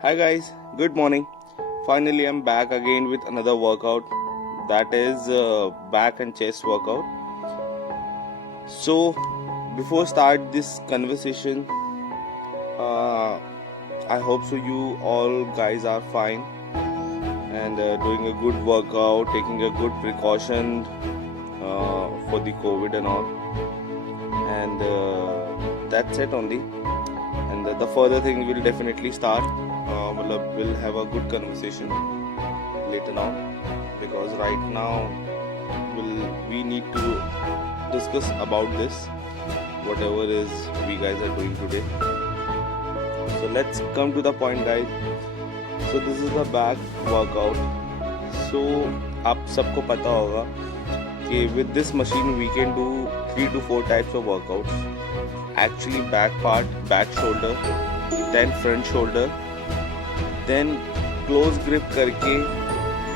Hi guys, good morning. Finally, I'm back again with another workout, that is back and chest workout. So, before start this conversation, I hope so you all guys are fine and doing a good workout, taking a good precaution for the COVID and all. And that's it only. And the further thing will definitely start. We'll have a good conversation later on, because right now we need to discuss about this, whatever is we guys are doing today. So let's come to the point, guys. So this is the back workout. So आप सबको पता होगा कि with this machine we can do 3 to 4 types of workouts. Actually back part, back shoulder, then front shoulder, then close grip करके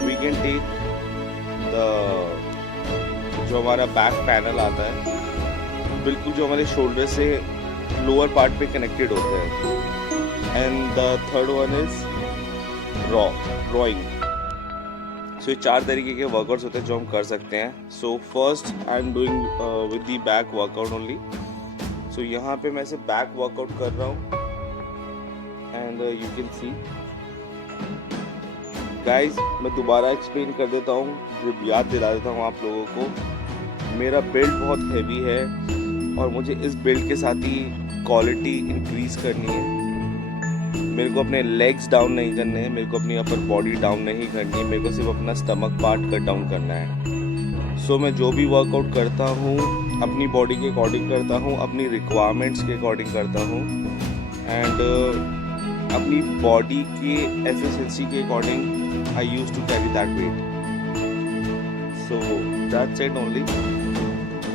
we can take the जो हमारा back panel आता है, बिल्कुल जो हमारे शोल्डर से लोअर पार्ट पे कनेक्टेड होता है. And the third one is rowing. So ये 4 तरीके के वर्कआउट्स होते हैं जो हम कर सकते हैं. So first I am doing with the back workout only. So यहाँ पे मैं सिर्फ बैक वर्कआउट कर रहा हूँ and you can see guys. मैं दोबारा एक्सप्लेन कर देता हूँ, जो याद दिला देता हूँ आप लोगों को. मेरा बिल्ड बहुत हैवी है और मुझे इस बिल्ड के साथ ही क्वालिटी इंक्रीज करनी है. मेरे को अपने लेग्स डाउन नहीं करने हैं, मेरे को अपनी अपर बॉडी डाउन नहीं करनी है, मेरे को सिर्फ अपना स्टमक पार्ट कट डाउन करना है. सो मैं जो भी वर्कआउट करता हूँ अपनी बॉडी के अकॉर्डिंग करता हूँ, अपनी रिक्वायरमेंट्स के अकॉर्डिंग करता हूँ एंड अपनी बॉडी की एफिशिएंसी के according I used to carry that weight. So that's it only.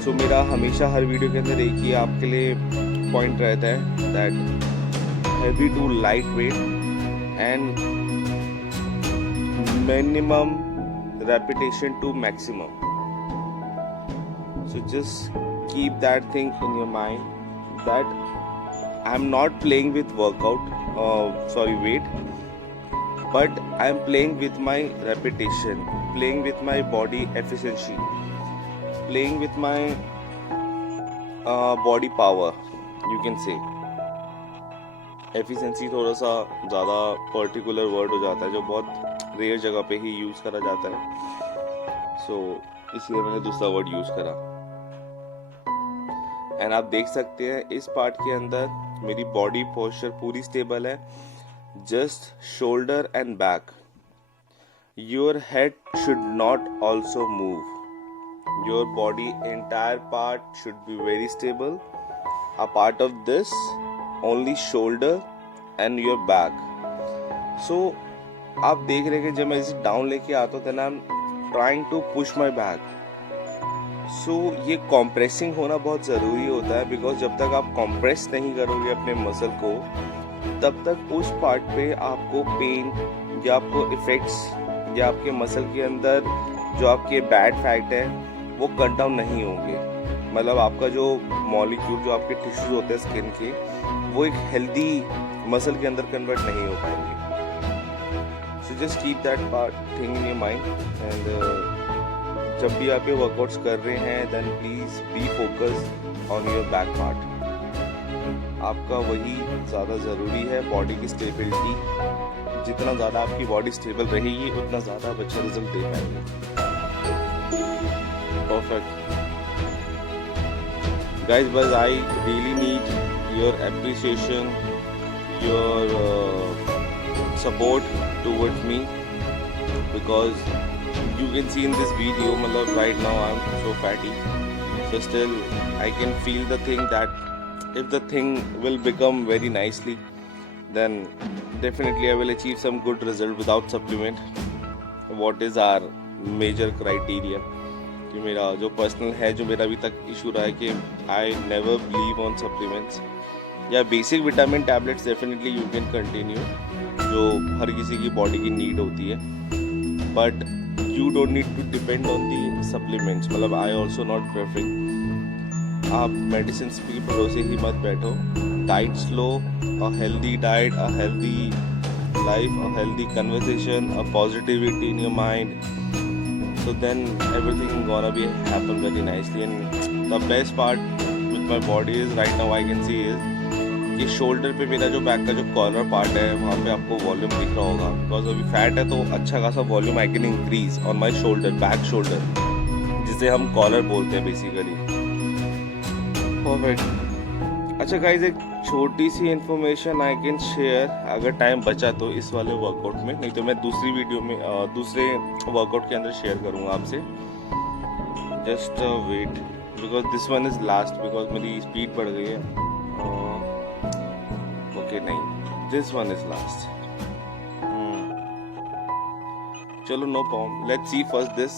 So मेरा हमेशा हर वीडियो के अंदर एक ही आपके लिए पॉइंट रहता है, that heavy to light weight and minimum repetition to maximum. So just keep that thing in your mind that I'm not playing with weight, but I am playing with my repetition, playing with my body efficiency, playing with my body power, you can say. efficiency थोड़ा सा ज़्यादा particular word हो जाता है जो बहुत rare जगह पे ही यूज़ करा जाता है. सो इसलिए मैंने दूसरा वर्ड यूज़ करा. एंड आप देख सकते हैं इस पार्ट के अंदर मेरी बॉडी पोस्चर पूरी स्टेबल है. Just shoulder and back. Your head should not also move. Your body entire part should be very stable. A part of this only shoulder and your back. So आप देख रहे हैं कि जब मैं इसे डाउन लेके आता हूँ then I'm trying to push my back. So ये कॉम्प्रेसिंग होना बहुत ज़रूरी होता है, बिकॉज जब तक आप कॉम्प्रेस नहीं करोगे अपने मसल को तब तक उस पार्ट पे आपको पेन या आपको इफेक्ट्स या आपके मसल के अंदर जो आपके बैड फैट है वो कट डाउन नहीं होंगे. मतलब आपका जो मॉलिक्यूल जो आपके टिश्यूज होते हैं स्किन के, वो एक हेल्दी मसल के अंदर कन्वर्ट नहीं हो पाएंगे. So just keep that part thing in your mind. And जब भी आप ये वर्कआउट्स कर रहे हैं then please be focused on your back part. आपका वही ज़्यादा ज़रूरी है, बॉडी की स्टेबिलिटी. जितना ज़्यादा आपकी बॉडी स्टेबल रहेगी उतना ज़्यादा आप अच्छा रिजल्ट दे पाएंगे. Perfect guys. बस I really need your appreciation, your support towards me, because you can see in this video, मतलब right now I'm so fatty, so still I can feel the thing that if the thing will become very nicely, then definitely I will achieve some good result without supplement. What is our major criteria? कि मेरा जो personal है, जो मेरा अभी तक issue रहा है कि I never believe on supplements. या basic vitamin tablets definitely you can continue, जो हर किसी की बॉडी की नीड होती है, but you don't need to depend on the supplements. मतलब I also not preferring. आप मेडिसिन के भरोसे ही मत बैठो. Diet low, a healthy diet, a healthy life, a healthy conversation, a positivity in your mind, so then everything gonna be happen very nicely. And the best part with my body is right now I can see is कि shoulder पे मेरा जो back का जो collar part है वहाँ पे आपको वॉल्यूम दिख रहा होगा, बिकॉज अभी फैट है तो अच्छा खासा volume I can increase on my shoulder, back shoulder, जिसे हम कॉलर बोलते हैं बेसिकली। परफेक्ट। अच्छा गाइज, एक छोटी सी इन्फॉर्मेशन आई कैन शेयर, अगर टाइम बचा तो इस वाले वर्कआउट में, नहीं तो मैं दूसरी वीडियो में दूसरे वर्कआउट के अंदर शेयर करूँगा आपसे। Just wait, because this one is last, because मेरी स्पीड बढ़ गई है। ओके नहीं, दिस वन इज लास्ट। चलो no problem, let's see first this.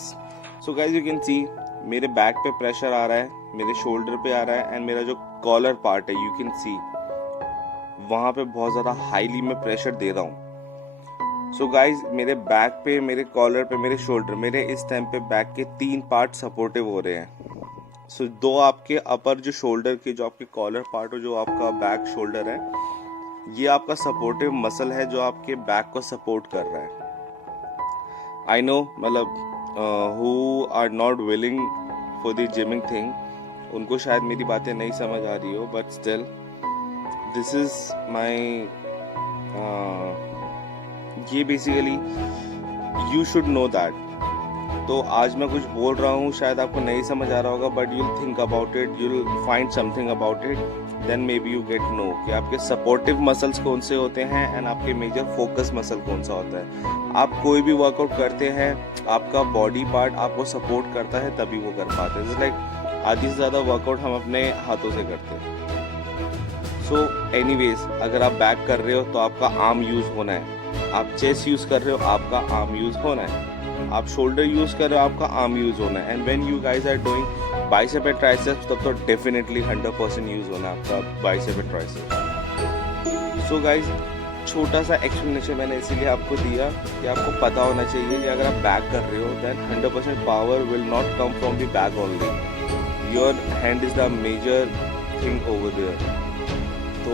So guys you can see मेरे बैक पे प्रेशर आ रहा है, मेरे शोल्डर पे आ रहा है, एंड मेरा जो कॉलर पार्ट है यू कैन सी वहाँ पे बहुत ज़्यादा हाईली मैं प्रेशर दे रहा हूँ। सो गाइज मेरे बैक पे, मेरे कॉलर पे, मेरे शोल्डर, मेरे इस टाइम पे बैक के 3 पार्ट सपोर्टिव हो रहे हैं। सो 2 आपके अपर जो शोल्डर के, जो आपके कॉलर पार्ट और जो आपका बैक शोल्डर है, ये आपका सपोर्टिव मसल है जो आपके बैक को सपोर्ट कर रहा है। आई नो, मतलब who are not willing for the gymming thing, उनको शायद मेरी बातें नहीं समझ आ रही हो, but still this is my ये basically you should know that। तो आज मैं कुछ बोल रहा हूँ, शायद आपको नहीं समझ आ रहा होगा, but you'll think about it, you'll find something about it, then maybe you get know कि आपके सपोर्टिव मसल्स कौन से होते हैं एंड आपके मेजर फोकस मसल कौन सा होता है। आप कोई भी वर्कआउट करते हैं, आपका बॉडी पार्ट आपको सपोर्ट करता है तभी वो कर पाते हैं। लाइक आधी से ज़्यादा वर्कआउट हम अपने हाथों से करते हैं। सो एनीवेज, अगर आप बैक कर रहे हो तो आपका आर्म यूज़ होना है, आप चेस्ट यूज़ कर रहे हो आपका आर्म यूज़ होना है, आप शोल्डर यूज़ कर रहे हो आपका आर्म यूज़ होना है, and when you guys are doing bicep and triceps तब तो डेफिनेटली 100% यूज़ होना है आपका bicep and triceps. So guys, छोटा सा एक्सप्लेनेशन मैंने इसीलिए आपको दिया कि आपको पता होना चाहिए कि अगर आप बैक कर रहे हो then 100% power will not come from the back only, your hand is the major thing over there. तो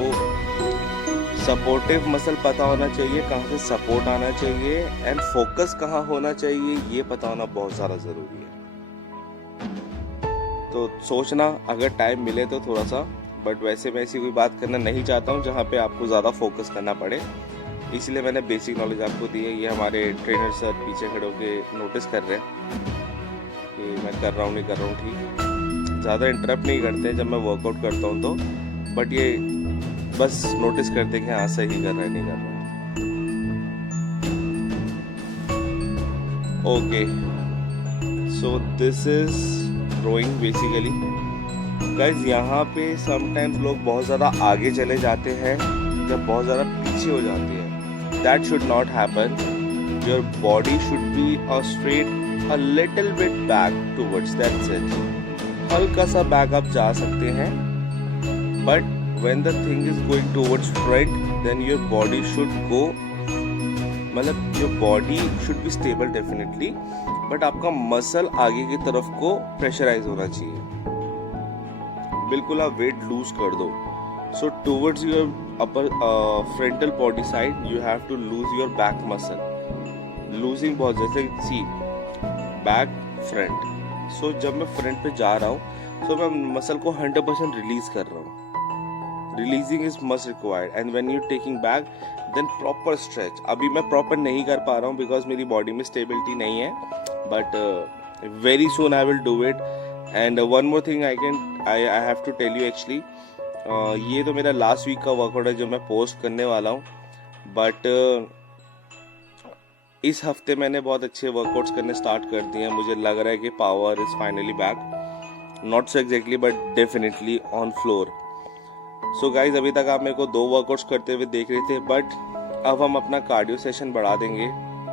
सपोर्टिव मसल पता होना चाहिए, कहाँ से सपोर्ट आना चाहिए, एंड फोकस कहाँ होना चाहिए, ये पता होना बहुत ज़्यादा ज़रूरी है। तो सोचना अगर टाइम मिले तो थोड़ा सा, बट वैसे मैं ऐसी कोई बात करना नहीं चाहता हूँ जहाँ पे आपको ज़्यादा फोकस करना पड़े, इसलिए मैंने बेसिक नॉलेज आपको दी है। ये हमारे ट्रेनर सर पीछे खड़े होकर नोटिस कर रहे हैं कि मैं कर रहा हूँ नहीं कर रहा हूँ ठीक। ज़्यादा इंटरप्ट नहीं करते जब मैं वर्कआउट करता हूँ तो, बट ये बस नोटिस करते कि हाँ सही कर रहा है नहीं कर रहा है। Okay, so this is rowing basically. Guys यहाँ पे समटाइम्स लोग बहुत ज़्यादा आगे चले जाते हैं जब बहुत ज़्यादा पीछे हो जाते हैं। That should not happen, your body should be a straight, a little bit back towards, that's it. हल्का सा बैक आप जा सकते हैं, but when the thing is going towards front, then your body should go, मतलब your body should be stable definitely, but आपका muscle आगे की तरफ को प्रेशराइज होना चाहिए। बिल्कुल आप वेट लूज कर दो। So towards your upper frontal body side, you have to lose your back muscle. Losing बहुत जैसे सी बैक फ्रंट। So जब मैं फ्रंट पे जा रहा हूँ तो मैं मसल को 100% रिलीज कर रहा हूँ। Releasing is much required, and when you're taking back, then proper stretch. अभी मैं proper नहीं कर पा रहा हूँ because मेरी body में stability नहीं है, but very soon I will do it. And one more thing I have to tell you actually, ये तो मेरा लास्ट वीक का वर्कआउट है जो मैं पोस्ट करने वाला हूँ, बट इस हफ्ते मैंने बहुत अच्छे वर्कआउट्स करने स्टार्ट कर दिए हैं। मुझे लग रहा है कि power is finally back, not so exactly but definitely on floor. So guys, अभी तक आप मेरे को 2 वर्कआउट्स करते हुए देख रहे थे, बट अब हम अपना कार्डियो सेशन बढ़ा देंगे,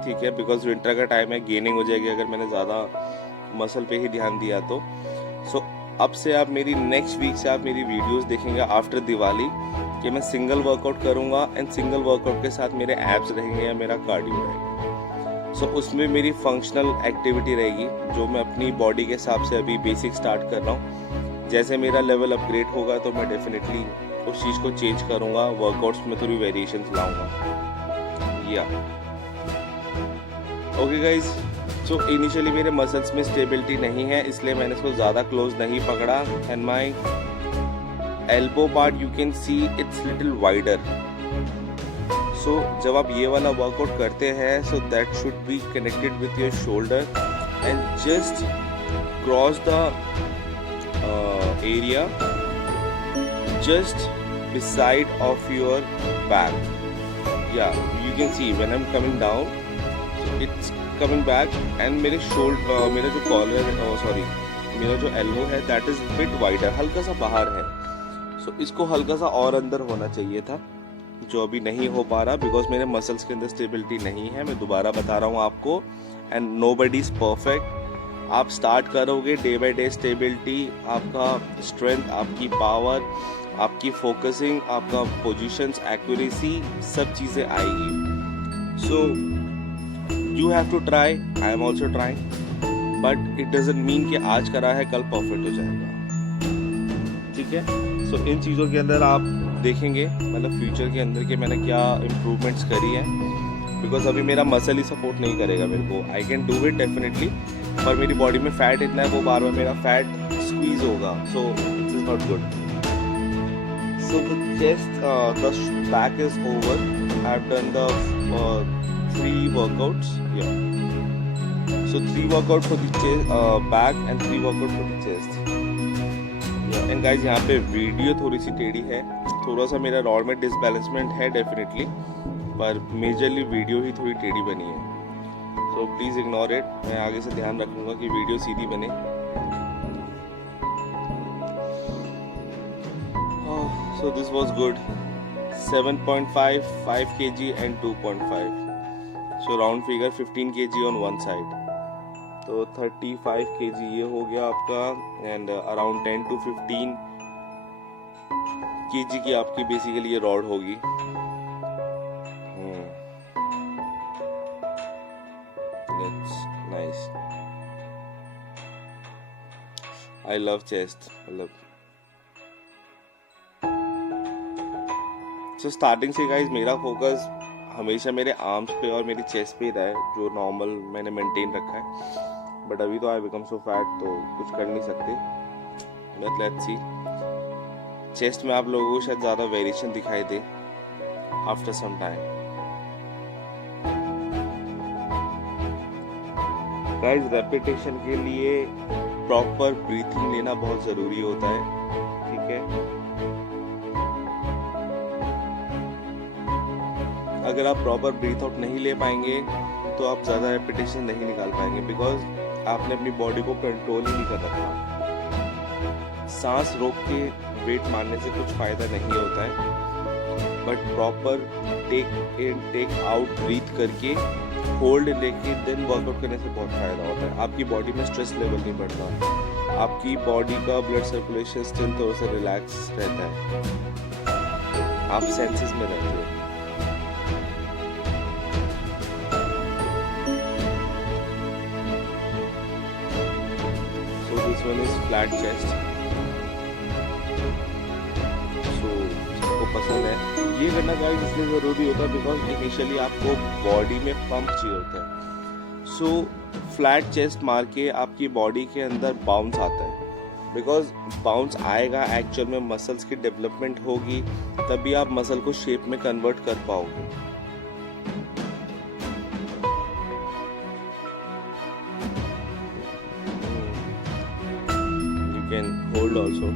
ठीक है, बिकॉज विंटर का टाइम है, गेनिंग हो जाएगी अगर मैंने ज़्यादा मसल पे ही ध्यान दिया तो। सो अब से आप मेरी नेक्स्ट वीक से आप मेरी वीडियोस देखेंगे आफ्टर दिवाली कि मैं सिंगल वर्कआउट करूँगा, एंड सिंगल वर्कआउट के साथ मेरे एब्स रहेंगे या मेरा कार्डियो रहेगा। सो उसमें मेरी फंक्शनल एक्टिविटी रहेगी जो मैं अपनी बॉडी के हिसाब से अभी बेसिक स्टार्ट कर रहा हूँ। जैसे मेरा लेवल अपग्रेड होगा तो मैं डेफिनेटली उस चीज़ को चेंज करूँगा, वर्कआउट्स में थोड़ी वेरिएशंस लाऊंगा। किया। ओके गाइज, सो इनिशियली मेरे मसल्स में स्टेबिलिटी नहीं है, इसलिए मैंने इसको ज़्यादा क्लोज नहीं पकड़ा। And my elbow part you can see it's little wider. So जब आप ये वाला वर्कआउट करते हैं, so that should be connected with your shoulder and just cross the area just beside of your back. Yeah, you can see when I'm coming down, so it's coming back and मेरे shoulder मेरा जो collar मेरा जो elbow है that is bit wider, हल्का सा बाहर है। So इसको हल्का सा और अंदर होना चाहिए था, जो अभी नहीं हो पा रहा बिकॉज मेरे मसल्स के अंदर स्टेबिलिटी नहीं है। मैं दोबारा बता रहा हूँ आपको, एंड नोबडी इज परफेक्ट। आप स्टार्ट करोगे डे बाय डे, स्टेबिलिटी, आपका स्ट्रेंथ, आपकी पावर, आपकी फोकसिंग, आपका पोजीशंस, एक्यूरेसी, सब चीज़ें आएगी। So you have to try, I am also trying, but it doesn't mean कि आज करा है कल परफेक्ट हो जाएगा, ठीक है। सो इन चीज़ों के अंदर आप देखेंगे, मतलब फ्यूचर के अंदर कि मैंने क्या इम्प्रूवमेंट्स करी हैं, बिकॉज अभी मेरा मसल ही सपोर्ट नहीं करेगा मेरे को। आई कैन डू इट डेफिनेटली, पर मेरी बॉडी में फैट इतना है, वो बार बार मेरा फैट स्क्वीज होगा, so it is not good. So the chest, the back is over. I have done the 3 workouts, या सो 3 workout for the back and 3 workout for the chest. And guys, यहाँ पे video थोड़ी सी टेढ़ी है, थोड़ा सा मेरा रॉड में डिसबैलेंसमेंट है डेफिनेटली, पर मेजरली वीडियो ही थोड़ी टेढ़ी बनी है। सो प्लीज़ इग्नोर इट, मैं आगे से ध्यान रखूंगा कि वीडियो सीधी बने। So this was good, 7.5, 5 kg and 2.5, so round figure 15 kg on one side, तो 35 kg ये हो गया आपका, एंड अराउंड 10 to 15 kg की आपकी बेसिकली ये रॉड होगी। नाइस, आई लव चेस्ट, मतलब सो स्टार्टिंग से गाइस मेरा फोकस हमेशा मेरे आर्म्स पे और मेरी चेस्ट पे रहा है, जो नॉर्मल मैंने मेंटेन रखा है। बट अभी तो आई बिकम सो फैट, तो कुछ कर नहीं सकते, बट लेट्स सी। चेस्ट में आप लोगों को शायद ज़्यादा वेरिएशन दिखाई दे after some time. Guys, repetition के लिए प्रॉपर ब्रीथिंग लेना बहुत ज़रूरी होता है, ठीक है। अगर आप प्रॉपर ब्रीथ आउट नहीं ले पाएंगे तो आप ज़्यादा रेपिटेशन नहीं निकाल पाएंगे, बिकॉज आपने अपनी बॉडी को कंट्रोल ही नहीं कर रखा। सांस रोक के वेट मारने से कुछ फ़ायदा नहीं होता है, but proper take in take out breath करके होल्ड लेके देन वर्कआउट करने से बहुत फ़ायदा होता है। आपकी बॉडी में स्ट्रेस लेवल नहीं बढ़ता, आपकी बॉडी का ब्लड सर्कुलेशन स्टिल थोड़ा सा रिलैक्स रहता है, आप सेंसेस में रहते हो। This one is flat chest. So सबको पसंद है ये करना, गाइस इसलिए ज़रूरी होता है बिकॉज इनिशियली आपको बॉडी में पंप चाहिए होता है। सो फ्लैट चेस्ट मार के आपकी बॉडी के अंदर बाउंस आता है, बिकॉज बाउंस आएगा, एक्चुअल में मसल्स की डेवलपमेंट होगी, तभी आप मसल को शेप में कन्वर्ट कर पाओगे। Can hold also.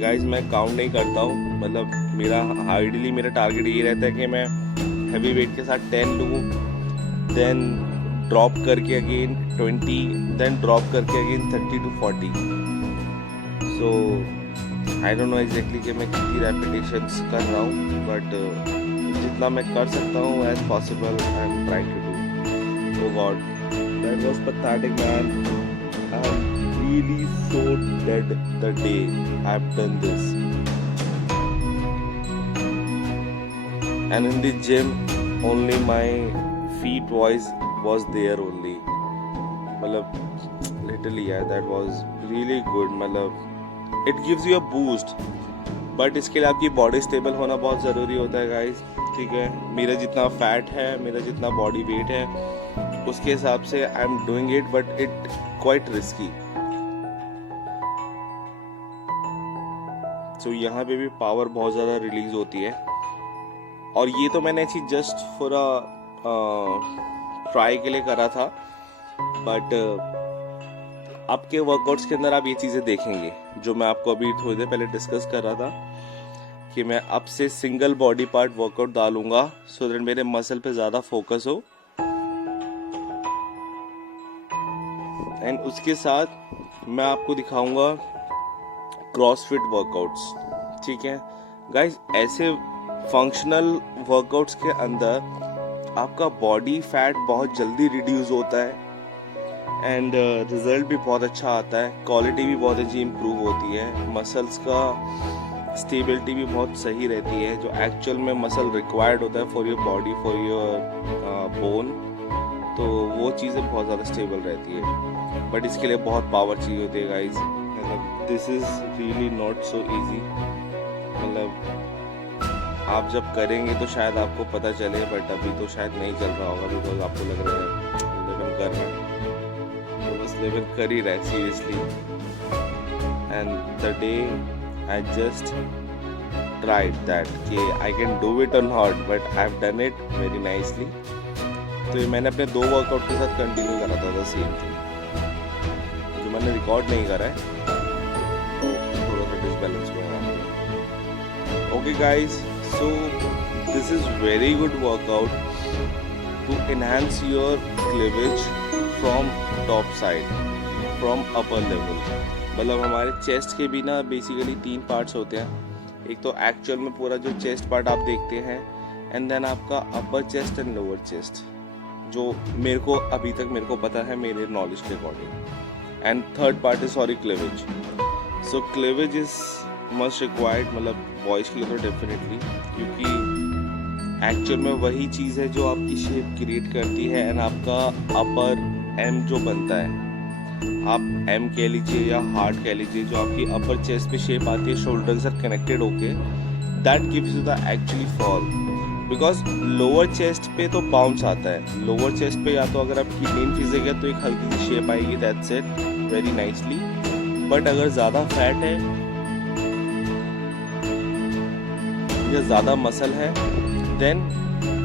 गाइज, मैं काउंट नहीं करता हूँ, मतलब मेरा आइडियली मेरा टारगेट ये रहता है कि मैं हैवी वेट के साथ 10 लूँ, देन ड्रॉप करके अगेन 20, देन ड्रॉप करके again 30 to 40। So I don't know exactly कि मैं कितनी रेपिटेशंस कर रहा हूँ, बट जितना मैं कर सकता हूँ as possible I am trying to do. Oh god, that was pathetic man. Really so dead the day I've done this, and in the gym only my feet voice was there only, मतलब literally yeah, that was really good, मतलब it gives you a boost, but इसके लिए आपकी body stable होना बहुत ज़रूरी होता है गाइस। ठीक है, मेरा जितना फैट है, मेरा जितना बॉडी वेट है, उसके हिसाब से I am doing it, but it quite risky. So यहाँ पे भी पावर बहुत ज़्यादा रिलीज होती है। और ये तो मैंने ऐसी जस्ट फॉर ट्राई के लिए करा था, बट आपके वर्कआउट्स के अंदर आप ये चीज़ें देखेंगे जो मैं आपको अभी थोड़ी देर पहले डिस्कस कर रहा था कि मैं अब से सिंगल बॉडी पार्ट वर्कआउट डालूंगा सो दैट मेरे मसल पे ज़्यादा फोकस हो। एंड उसके साथ मैं आपको दिखाऊंगा क्रॉसफिट वर्कआउट्स। ठीक है गाइस, ऐसे फंक्शनल वर्कआउट्स के अंदर आपका बॉडी फैट बहुत जल्दी रिड्यूस होता है एंड रिजल्ट भी बहुत अच्छा आता है, क्वालिटी भी बहुत अच्छी इम्प्रूव होती है, मसल्स का स्टेबिलिटी भी बहुत सही रहती है। जो एक्चुअल में मसल रिक्वायर्ड होता है for your body, for your bone, तो वो चीज़ें बहुत ज़्यादा स्टेबल रहती है। बट इसके लिए बहुत पावर चाहिए होती है गाइज। मतलब this is really not so easy. मतलब आप जब करेंगे तो शायद आपको पता चले, बट अभी तो शायद नहीं चल रहा होगा बिकॉज आपको लग रहा है लेवन कर रहे हैं, तो बस लेवन कर ही रहा है seriously. And the day I just tried that कि I can do it or not, but I've done it very nicely। तो ये मैंने अपने 2 वर्कआउट के साथ कंटिन्यू करा था सेम थिंग, जो मैंने रिकॉर्ड नहीं करा है, तो थोड़ा सा डिसबैलेंस हुआ है। Okay guys, so this is very good workout to enhance your cleavage from top side, from upper level। मतलब हमारे चेस्ट के भी ना बेसिकली 3 पार्ट्स होते हैं। एक तो एक्चुअल में पूरा जो चेस्ट पार्ट आप देखते हैं, एंड देन आपका अपर चेस्ट एंड लोअर चेस्ट, जो मेरे को अभी तक मेरे को पता है मेरे नॉलेज के according. And third part is sorry cleavage. So cleavage is must required, मतलब बॉयज़ के लिए तो डेफिनेटली, क्योंकि एक्चुअल में वही चीज़ है जो आपकी शेप क्रिएट करती है एंड आपका अपर एम जो बनता है, आप एम कह लीजिए या हार्ट कह लीजिए, जो आपकी अपर चेस्ट पे शेप आती है शोल्डर के साथ कनेक्टेड होके, that gives you the actually fall. Because lower chest पे तो बाउंस आता है, लोअर चेस्ट पे या तो अगर आपकी लीन फिजिक है तो एक हल्की सी शेप आएगी, that's it, very nicely. But अगर ज़्यादा फैट है या ज़्यादा मसल है, देन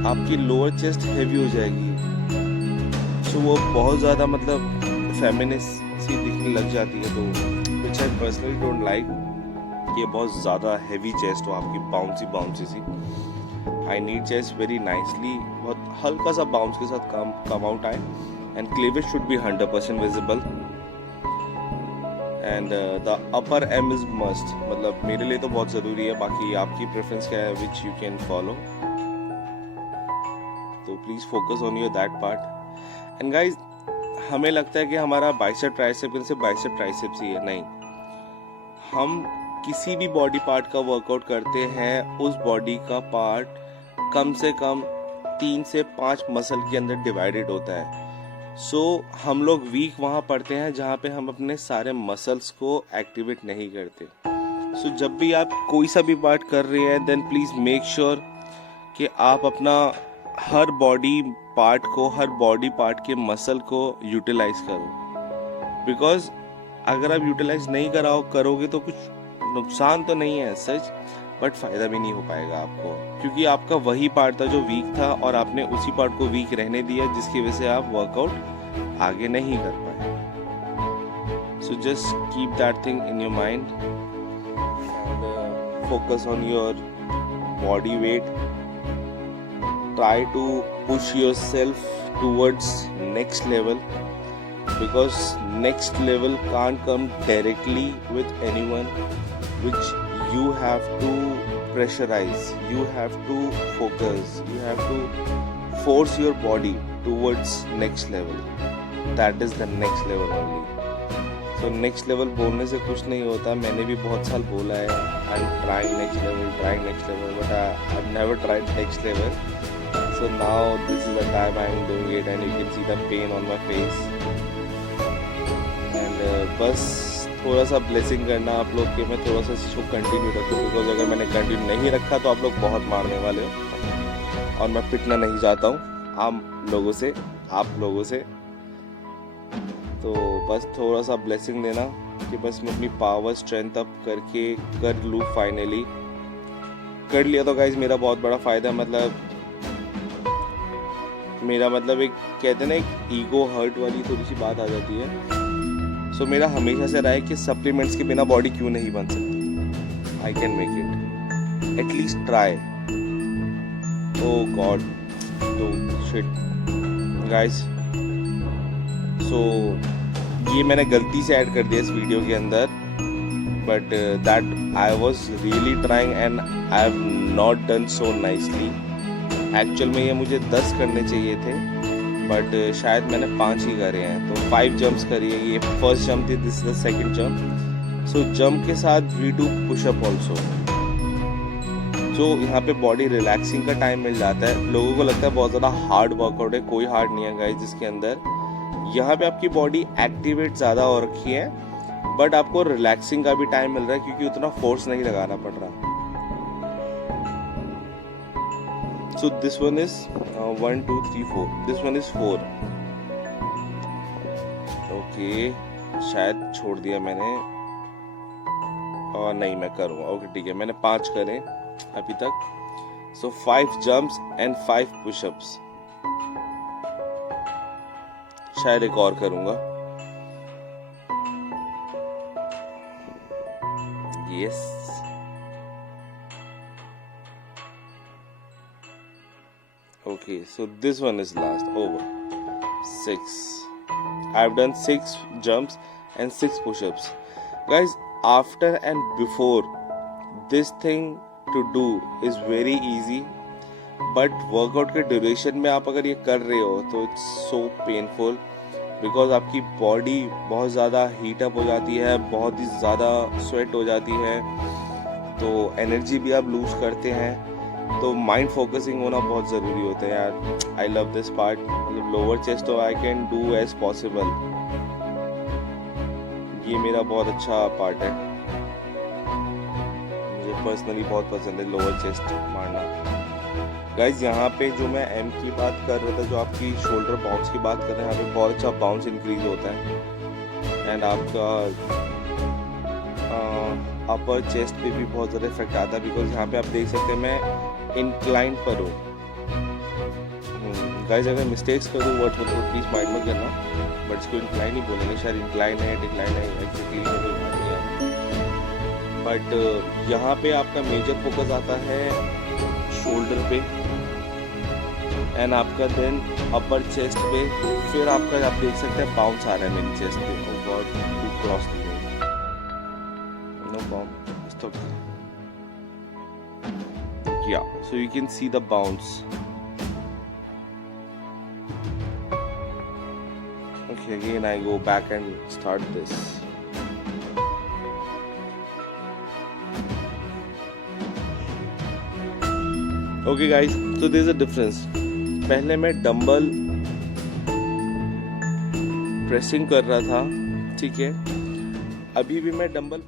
आपकी लोअर चेस्ट हैवी हो जाएगी, सो वो बहुत ज़्यादा मतलब फेमिनिस्ट सी दिखने लग जाती है, तो which I personally don't like कि बहुत ज़्यादा हैवी चेस्ट हो आपकी, बाउंसी सी। I need chest very nicely, बहुत हल्का सा बाउंस के साथ कम आउट आए, and cleavage should be 100% visible, and the upper arm is must. मतलब मेरे लिए तो बहुत ज़रूरी है, बाकी आपकी प्रेफरेंस क्या है विच यू कैन फॉलो, तो please focus on your that part. And guys, हमें लगता है कि हमारा बाइसेप ट्राइसेप सिर्फ बाइसेप ट्राइसेप्स ही है, नहीं, हम किसी भी बॉडी पार्ट का वर्कआउट करते हैं, उस बॉडी का पार्ट कम से कम 3 से 5 मसल के अंदर डिवाइडेड होता है। सो हम लोग वीक वहाँ पड़ते हैं जहाँ पे हम अपने सारे मसल्स को एक्टिवेट नहीं करते। सो जब भी आप कोई सा भी पार्ट कर रहे हैं, देन प्लीज़ मेक श्योर कि आप अपना हर बॉडी पार्ट के मसल को यूटिलाइज करो। बिकॉज अगर आप यूटिलाइज नहीं करोगे तो कुछ नुकसान तो नहीं है सच, बट फ़ायदा भी नहीं हो पाएगा आपको, क्योंकि आपका वही पार्ट था जो वीक था और आपने उसी पार्ट को वीक रहने दिया, जिसकी वजह से आप वर्कआउट आगे नहीं कर पाए। सो just keep that thing in your mind and focus on your body weight. Try to push yourself towards next level, because next level can't come directly with anyone, which you have to pressurize, you have to focus, you have to force your body towards next level. That is the next level only. So next level बोलने से कुछ नहीं होता, मैंने भी बहुत साल बोला है I'm trying next level, but I've never tried next level. So now this is the time I am doing it, and you can see the pain on my face. And बस थोड़ा सा ब्लेसिंग करना आप लोग के, मैं थोड़ा सा इसको कंटिन्यू रखूँ, बिकॉज अगर मैंने कंटिन्यू नहीं रखा तो आप लोग बहुत मारने वाले हो। और मैं पिटना नहीं चाहता हूँ आप लोगों से। तो बस थोड़ा सा ब्लेसिंग देना कि बस मैं अपनी पावर स्ट्रेंथ अप करके कर लूँ। फाइनली कर लिया तो गाइज मेरा बहुत बड़ा फ़ायदा, मेरा मतलब एक कहते हैं ना, एक ईगो हर्ट वाली थोड़ी सी बात आ जाती है। सो मेरा हमेशा से रहा है कि सप्लीमेंट्स के बिना बॉडी क्यों नहीं बन सकती। I can make it, at least try. Oh God, तो शिट गाइस। सो ये मैंने गलती से ऐड कर दिया इस वीडियो के अंदर, but that I was really trying and I have not done so nicely. Actual में ये मुझे 10 करने चाहिए थे, बट शायद मैंने 5 ही करे हैं। तो 5 जंप्स करी है। ये फर्स्ट जंप थी, this is the second jump. So jump के साथ वी डू पुशअप ऑल्सो। जो यहाँ पे बॉडी रिलैक्सिंग का टाइम मिल जाता है। लोगों को लगता है बहुत ज़्यादा हार्ड वर्कआउट है, कोई हार्ड नहीं है गाइस जिसके अंदर। यहाँ पे आपकी बॉडी एक्टिवेट ज़्यादा हो रखी है, बट आपको रिलैक्सिंग का भी टाइम मिल रहा है क्योंकि उतना फोर्स नहीं लगाना पड़ रहा। So this one is 1 2 3 4. This one is 4. Okay, शायद छोड़ दिया मैंने, और नहीं मैं करूँगा। ओके ठीक है, मैंने 5 करे अभी तक। So 5 jumps and 5 push-ups. शायद एक और करूँगा। Yes. Okay, so this one is last. Over 6. I've done 6 jumps and 6 push-ups. Guys, after and before, this thing to do is very easy. But workout के duration में आप अगर ये कर रहे हो तो it's so painful, because आपकी body बहुत ज़्यादा heat up हो जाती है, बहुत ही ज़्यादा sweat हो जाती है, तो energy भी आप lose करते हैं। तो माइंड फोकसिंग होना बहुत ज़रूरी होता है यार। आई लव दिस पार्ट, मतलब लोअर चेस्ट तो I can do as possible. ये मेरा बहुत अच्छा पार्ट है, मुझे पर्सनली बहुत पसंद है लोअर चेस्ट मारना। गाइज यहाँ पे जो मैं एम की बात कर रहा था, जो आपकी शोल्डर बाउंस की बात कर रहे हैं, यहाँ पे बहुत अच्छा बाउंस इंक्रीज होता है एंड आपका अपर चेस्ट पे भी बहुत ज़्यादा इफेक्ट आता है। बिकॉज यहाँ पे आप देख सकते हैं मैं इंक्लाइन पर हूँ। गाइस अगर मिस्टेक्स करूँ वर्ड तो प्लीज़ माइंड में करना, बट इसको इंक्लाइन ही बोलेंगे, शायद इंक्लाइन है डिक्लाइन है एक्जैक्टली नहीं। बट यहाँ पे आपका मेजर फोकस आता है शोल्डर पे एंड आपका देन अपर चेस्ट पे, फिर आपका आप देख सकते हैं बाउंस आ रहा है मेरी चेस्ट पे। God to cross no bomb, it's okay. Yeah, so you can see the bounce. Okay, again I go back and start this. Okay guys, so there's a difference. पहले मैं डंबल प्रेसिंग कर रहा था, ठीक है, अभी भी मैं डंबल